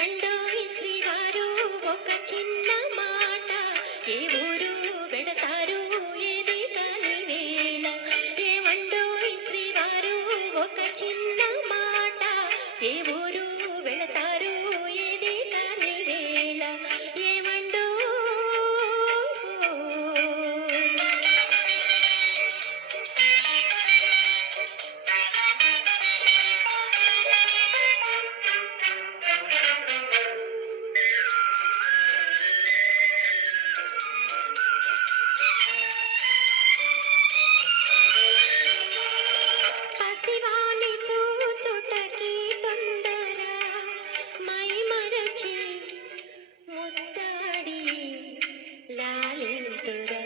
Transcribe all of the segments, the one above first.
ఏమండోయ్ శ్రీవారు ఒక చిన్న మాట. ఏ ఊరు పెడతారు ఏది కాని వేళ ఏమండోయ్ శ్రీవారు ఒక చిన్న మాట. ఏ ఊరు do do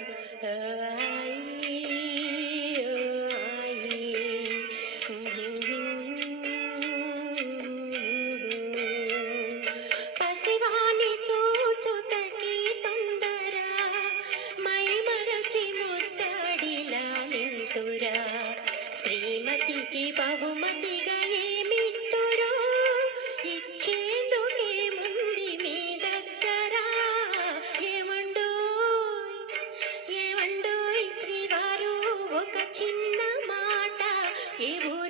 ఒక చిన్న మాట. ఏవో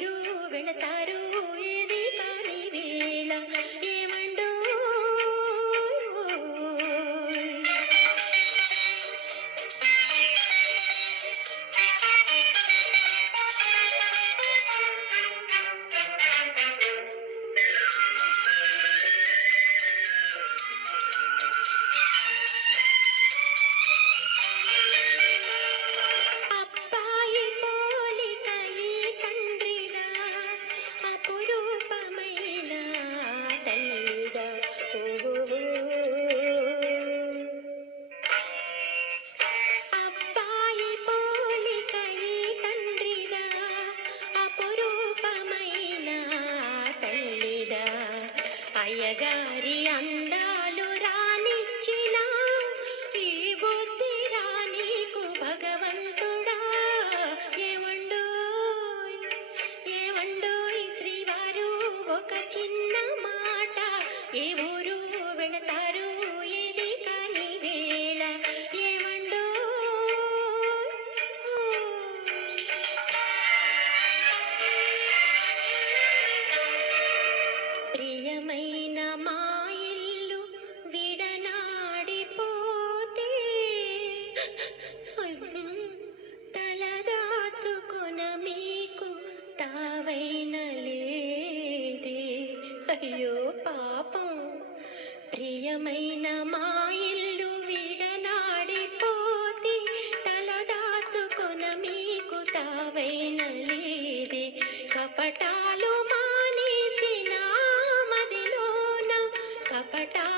అయ్యగారి అందాలు రానిచ్చిన ఈ బుద్ధి రానీకు భగవంతుడా. ఏమండోయ్ ఏమండోయ్ శ్రీవారు ఒక చిన్న మాట. ఏ ఊరు వెళతారు ఏది కాని వేళ. ఏమండోయ్ ప్రియమైన అయ్యో పాపం. ప్రియమైన మా ఇల్లు విడనాడిపోతి తలదాచుకొన మీకు తావైన లేది. కపటాలు మానేసిన మదిలోన కపటాలు